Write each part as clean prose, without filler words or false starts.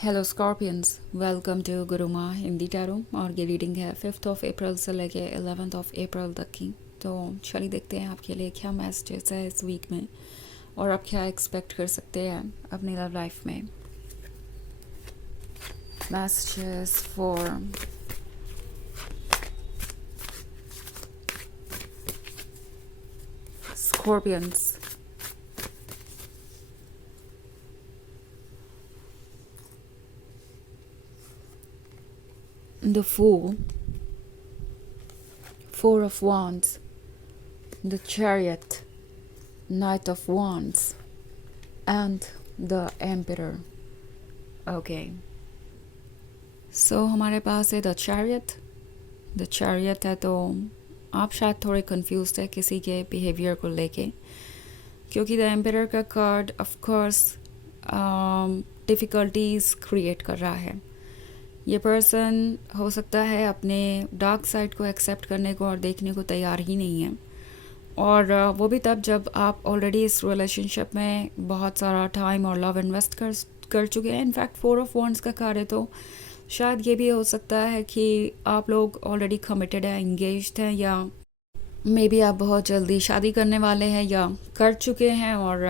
Hello Scorpions, welcome to Guruma Hindi tarot. और ये reading है 5 अप्रैल से लेके 11 अप्रैल तक की। तो चलिए देखते हैं आपके लिए क्या मैसेजेस है इस वीक में और आप क्या एक्सपेक्ट कर सकते हैं अपनी लव लाइफ में। Messages for Scorpions. The Fool, Four of Wands, the Chariot, Knight of Wands, and the Emperor. Okay. So हमारे पास है द चैरियट। द चैरियट है तो आप शायद थोड़े कंफ्यूज है किसी के बिहेवियर को लेके, क्योंकि द एम्परर का card of course difficulties create कर रहा है। ये पर्सन हो सकता है अपने डार्क साइड को एक्सेप्ट करने को और देखने को तैयार ही नहीं है, और वो भी तब जब आप ऑलरेडी इस रिलेशनशिप में बहुत सारा टाइम और लव इन्वेस्ट कर चुके हैं। इनफैक्ट 4 ऑफ वॉन्ड्स का कार्ड है तो शायद ये भी हो सकता है कि आप लोग ऑलरेडी कमिटेड हैं, इंगेज्ड हैं, या मे बी आप बहुत जल्दी शादी करने वाले हैं या कर चुके हैं और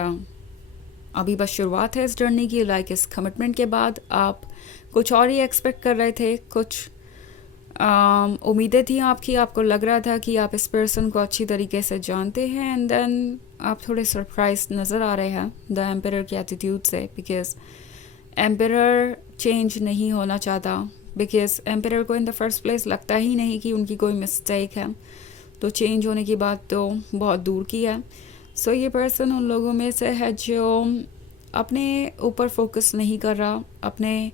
अभी बस शुरुआत है इस जर्नी की। लाइक इस कमिटमेंट के बाद आप कुछ और ही एक्सपेक्ट कर रहे थे, कुछ उम्मीदें थी आपकी, आपको लग रहा था कि आप इस पर्सन को अच्छी तरीके से जानते हैं, एंड देन आप थोड़े सरप्राइज नज़र आ रहे हैं द एम्परर के एटीट्यूड से, बिकॉज एम्परर चेंज नहीं होना चाहता। बिकॉज एम्परर को इन द फर्स्ट प्लेस लगता ही नहीं कि उनकी कोई मिस्टेक है, तो चेंज होने की बात तो बहुत दूर की है। सो ये पर्सन उन लोगों में से है जो अपने ऊपर फोकस नहीं कर रहा, अपने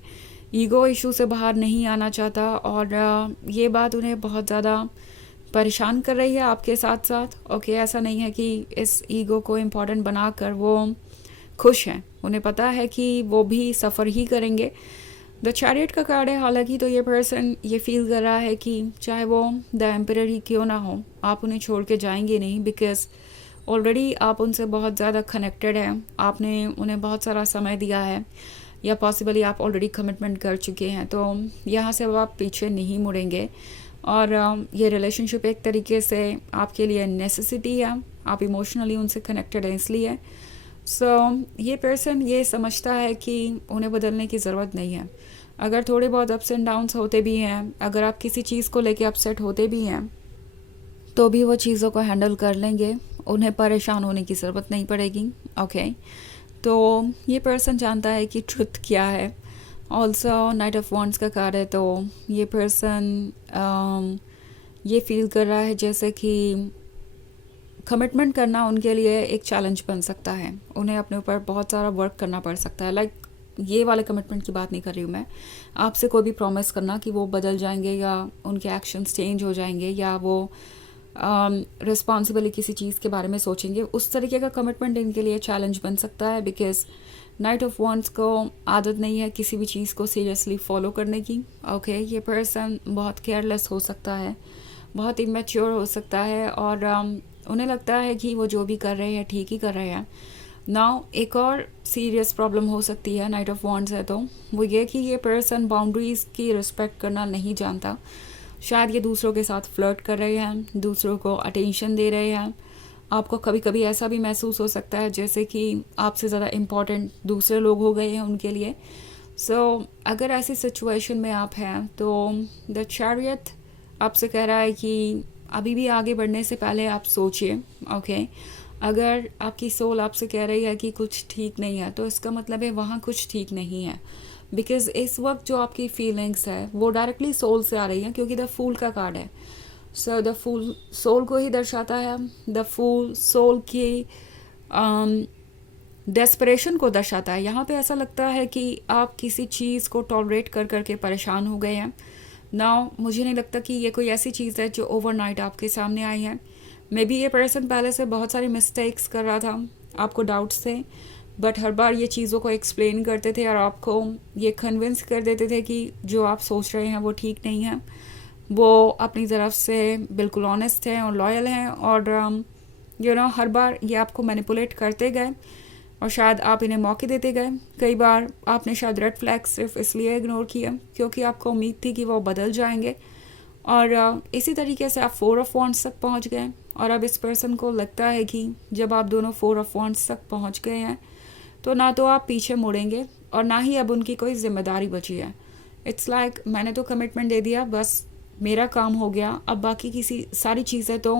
ईगो इशू से बाहर नहीं आना चाहता, और ये बात उन्हें बहुत ज़्यादा परेशान कर रही है आपके साथ साथ। ओके, ऐसा नहीं है कि इस ईगो को इम्पॉर्टेंट बनाकर वो खुश हैं, उन्हें पता है कि वो भी सफ़र ही करेंगे। द चैरियट का कार्ड है हालांकि, तो ये पर्सन ये फील कर रहा है कि चाहे वो द एम्परर ही क्यों ना हो, आप उन्हें छोड़ के जाएंगे नहीं, बिकॉज ऑलरेडी आप उनसे बहुत ज़्यादा कनेक्टेड हैं, आपने उन्हें बहुत सारा समय दिया है, या पॉसिबली आप ऑलरेडी कमिटमेंट कर चुके हैं, तो यहाँ से अब आप पीछे नहीं मुड़ेंगे। और ये रिलेशनशिप एक तरीके से आपके लिए नेसेसिटी है, आप इमोशनली उनसे कनेक्टेड हैं इसलिए। सो ये पर्सन ये समझता है कि उन्हें बदलने की ज़रूरत नहीं है। अगर थोड़े बहुत अप्स एंड डाउन्स होते भी हैं, अगर आप किसी चीज़ को लेके अपसेट होते भी हैं, तो भी वो चीज़ों को हैंडल कर लेंगे, उन्हें परेशान होने की ज़रूरत नहीं पड़ेगी। ओके, तो ये पर्सन जानता है कि ट्रुथ क्या है। ऑल्सो नाइट ऑफ वॉन्ड्स का कार्ड है तो ये पर्सन ये फील कर रहा है जैसे कि कमिटमेंट करना उनके लिए एक चैलेंज बन सकता है, उन्हें अपने ऊपर बहुत सारा वर्क करना पड़ सकता है। लाइक ये वाले कमिटमेंट की बात नहीं कर रही हूँ मैं, आपसे कोई भी प्रॉमिस करना कि वो बदल जाएंगे या उनके एक्शंस चेंज हो जाएंगे या वो रिस्पॉन्सिबली किसी चीज़ के बारे में सोचेंगे, उस तरीके का कमिटमेंट इनके लिए चैलेंज बन सकता है। बिकॉज नाइट ऑफ वॉन्ड्स को आदत नहीं है किसी भी चीज़ को सीरियसली फॉलो करने की। ओके, ये पर्सन बहुत केयरलेस हो सकता है, बहुत इमेच्योर हो सकता है, और उन्हें लगता है कि वो जो भी कर रहे हैं ठीक ही कर रहे हैं। नाउ एक और सीरियस प्रॉब्लम हो सकती है नाइट ऑफ वॉन्ड्स है तो वो ये कि ये पर्सन बाउंड्रीज़ की रिस्पेक्ट करना नहीं जानता। शायद ये दूसरों के साथ फ्लर्ट कर रहे हैं, दूसरों को अटेंशन दे रहे हैं। आपको कभी कभी ऐसा भी महसूस हो सकता है जैसे कि आपसे ज़्यादा इम्पॉर्टेंट दूसरे लोग हो गए हैं उनके लिए। सो अगर ऐसी सिचुएशन में आप हैं तो द चैरियट आपसे कह रहा है कि अभी भी आगे बढ़ने से पहले आप सोचिए। ओके, अगर आपकी सोल आपसे कह रही है कि कुछ ठीक नहीं है, तो इसका मतलब है वहाँ कुछ ठीक नहीं है। बिकॉज इस वक्त जो आपकी फीलिंग्स है वो डायरेक्टली सोल से आ रही हैं, क्योंकि द फूल का कार्ड है। सो द फूल सोल को ही दर्शाता है। द फूल सोल की डेस्परेशन को दर्शाता है। यहाँ पे ऐसा लगता है कि आप किसी चीज़ को टॉलरेट कर करके परेशान हो गए हैं। नाउ मुझे नहीं लगता कि ये कोई ऐसी चीज़ है जो ओवरनाइट आपके सामने आई है। मे बी ये पर्सन पहले से बहुत सारी मिस्टेक्स कर रहा था, आपको डाउट्स थे, बट हर बार ये चीज़ों को एक्सप्लेन करते थे और आपको ये कन्विंस कर देते थे कि जो आप सोच रहे हैं वो ठीक नहीं है। वो अपनी तरफ से बिल्कुल ऑनेस्ट हैं और लॉयल हैं, और हर बार ये आपको मैनिपुलेट करते गए। और शायद आप इन्हें मौके देते गए। कई बार आपने शायद रेड फ्लैग सिर्फ इसलिए इग्नोर किया क्योंकि आपको उम्मीद थी कि वो बदल जाएंगे, और इसी तरीके से आप 4 ऑफ वांड्स तक पहुंच गए। और अब इस पर्सन को लगता है कि जब आप दोनों 4 ऑफ वांड्स तक पहुंच गए हैं तो ना तो आप पीछे मुड़ेंगे और ना ही अब उनकी कोई जिम्मेदारी बची है। इट्स लाइक मैंने तो कमिटमेंट दे दिया, बस मेरा काम हो गया, अब बाकी किसी सारी चीज़ें तो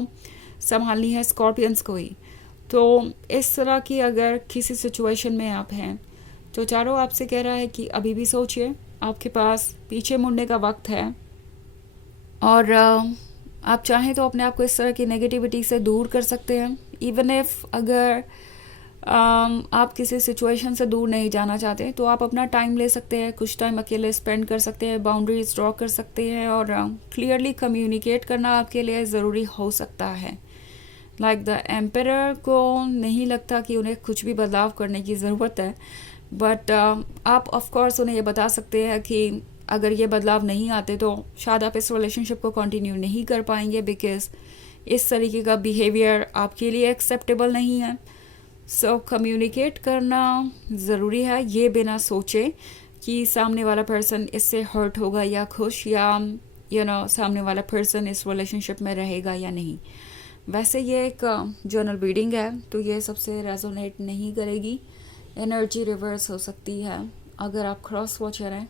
संभालनी है स्कॉर्पियंस को ही। तो इस तरह की अगर किसी सिचुएशन में आप हैं तो चारों आपसे कह रहा है कि अभी भी सोचिए, आपके पास पीछे मुड़ने का वक्त है। और आप चाहें तो अपने आप को इस तरह की नेगेटिविटी से दूर कर सकते हैं। इवन इफ अगर आप किसी सिचुएशन से दूर नहीं जाना चाहते तो आप अपना टाइम ले सकते हैं, कुछ टाइम अकेले स्पेंड कर सकते हैं, बाउंड्रीज ड्रॉ कर सकते हैं, और क्लियरली कम्युनिकेट करना आपके लिए ज़रूरी हो सकता है। लाइक द एम्परर को नहीं लगता कि उन्हें कुछ भी बदलाव करने की ज़रूरत है, बट आप ऑफ कोर्स उन्हें ये बता सकते हैं कि अगर ये बदलाव नहीं आते तो शायद आप इस रिलेशनशिप को कंटिन्यू नहीं कर पाएंगे, बिकॉज इस तरीके का बिहेवियर आपके लिए एक्सेप्टेबल नहीं है। सो कम्युनिकेट करना ज़रूरी है, ये बिना सोचे कि सामने वाला पर्सन इससे हर्ट होगा या खुश, या सामने वाला पर्सन इस रिलेशनशिप में रहेगा या नहीं। वैसे ये एक जर्नल रीडिंग है तो ये सबसे रेजोनेट नहीं करेगी, एनर्जी रिवर्स हो सकती है अगर आप क्रॉस वॉचर हैं।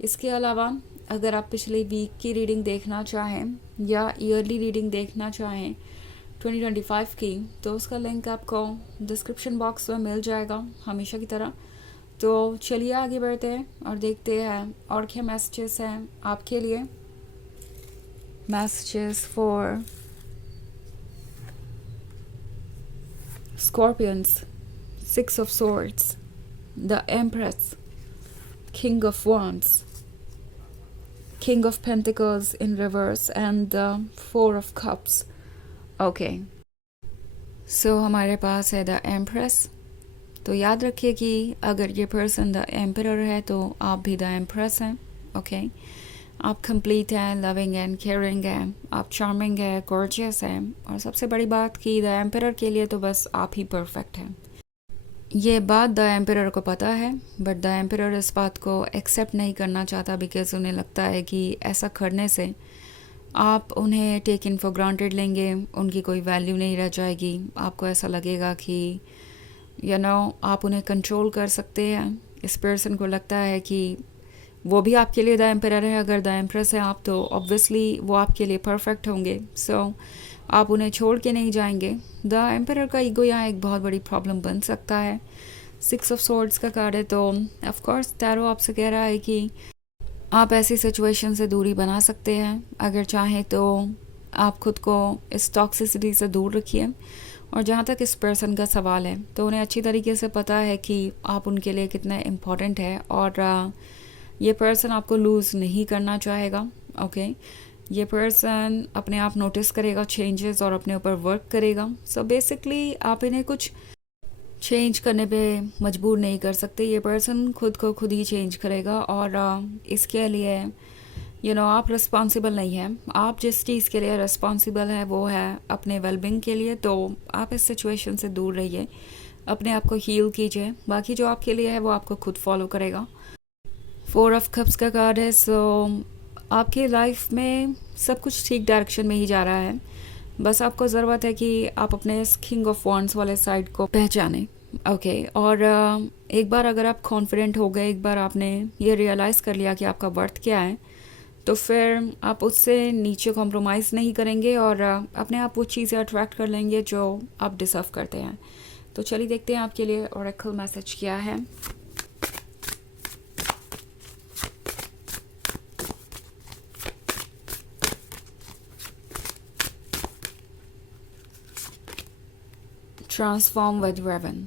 इसके अलावा अगर आप पिछले वीक की रीडिंग देखना चाहें या ईयरली रीडिंग देखना चाहें 2025 की, तो उसका लिंक आपको डिस्क्रिप्शन बॉक्स में मिल जाएगा हमेशा की तरह। तो चलिए आगे बढ़ते हैं और देखते हैं और क्या मैसेजेस हैं आपके लिए। Messages for Scorpions, 6 of Swords, the Empress, King of Wands, King of Pentacles in reverse, and the 4 of Cups. Okay. So हमारे पास है द एम्प्रेस। तो याद रखिए कि अगर ये पर्सन द एम्परर है तो आप भी द एम्प्रेस हैं। ओके, आप कंप्लीट हैं, लविंग एंड केयरिंग हैं, आप चार्मिंग है, गॉर्जियस हैं, और सबसे बड़ी बात कि द एम्परर के लिए तो बस आप ही परफेक्ट हैं। ये बात द एम्परर को पता है, बट द एम्परर इस बात को एक्सेप्ट नहीं करना चाहता, बिकॉज उन्हें लगता है कि ऐसा करने से आप उन्हें टेक इन फॉर ग्रांटेड लेंगे, उनकी कोई वैल्यू नहीं रह जाएगी। आपको ऐसा लगेगा कि आप उन्हें कंट्रोल कर सकते हैं। इस पर्सन को लगता है कि वो भी आपके लिए द एम्परर है, अगर द एम्प्रेस है आप तो ऑब्वियसली वो आपके लिए परफेक्ट होंगे। सो आप उन्हें छोड़ के नहीं जाएंगे। द एम्परर का ईगो यहाँ एक बहुत बड़ी प्रॉब्लम बन सकता है। 6 of Swords का कार्ड है, तो ऑफ कोर्स टैरो आपसे कह रहा है कि आप ऐसी सिचुएशन से दूरी बना सकते हैं। अगर चाहें तो आप खुद को इस टॉक्सिसिटी से दूर रखिए। और जहाँ तक इस पर्सन का सवाल है तो उन्हें अच्छी तरीके से पता है कि आप उनके लिए कितने इम्पोर्टेंट है, और ये पर्सन आपको लूज़ नहीं करना चाहेगा। ओके, ये पर्सन अपने आप नोटिस करेगा चेंजेस और अपने ऊपर वर्क करेगा। सो बेसिकली आप इन्हें कुछ चेंज करने पे मजबूर नहीं कर सकते। ये पर्सन खुद को खुद ही चेंज करेगा, और इसके लिए आप रिस्पॉन्सिबल नहीं हैं। आप जिस चीज़ के लिए रिस्पॉन्सिबल है वो है अपने वेलबींग के लिए। तो आप इस सिचुएशन से दूर रहिए, अपने आप को हील कीजिए। बाकी जो आपके लिए है वो आपको खुद फॉलो करेगा। 4 of Cups का कार्ड है। सो आपकी लाइफ में सब कुछ ठीक डायरेक्शन में ही जा रहा है। बस आपको ज़रूरत है कि आप अपने इस किंग ऑफ वॉन्ड्स वाले साइड को पहचानें। ओके, और एक बार अगर आप कॉन्फिडेंट हो गए, एक बार आपने ये रियलाइज़ कर लिया कि आपका वर्थ क्या है, तो फिर आप उससे नीचे कॉम्प्रोमाइज़ नहीं करेंगे और अपने आप वो चीज़ें अट्रैक्ट कर लेंगे जो आप डिज़र्व करते हैं। तो चलिए देखते हैं आपके लिए ओरेकल मैसेज क्या है। Transform with raven.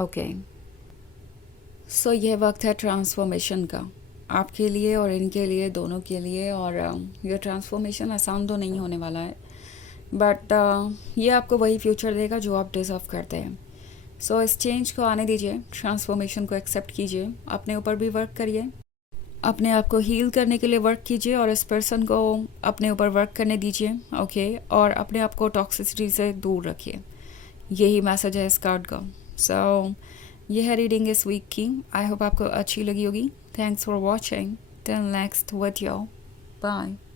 Okay, so ये वक्त है ट्रांसफॉर्मेशन का, आपके लिए और इनके लिए, दोनों के लिए। और ये ट्रांसफॉर्मेशन आसान तो नहीं होने वाला है, बट ये आपको वही फ्यूचर देगा जो आप डिज़र्व करते हैं। सो इस चेंज को आने दीजिए, ट्रांसफॉर्मेशन को एक्सेप्ट कीजिए, अपने ऊपर भी वर्क करिए, अपने आप को हील करने के लिए वर्क कीजिए, और इस पर्सन को अपने ऊपर वर्क करने दीजिए। ओके, और अपने आप को टॉक्सिसिटी से दूर रखिए। यही मैसेज है इस कार्ड का। सो ये है रीडिंग इस वीक की। आई होप आपको अच्छी लगी होगी। Thanks for watching. Till next video. Bye.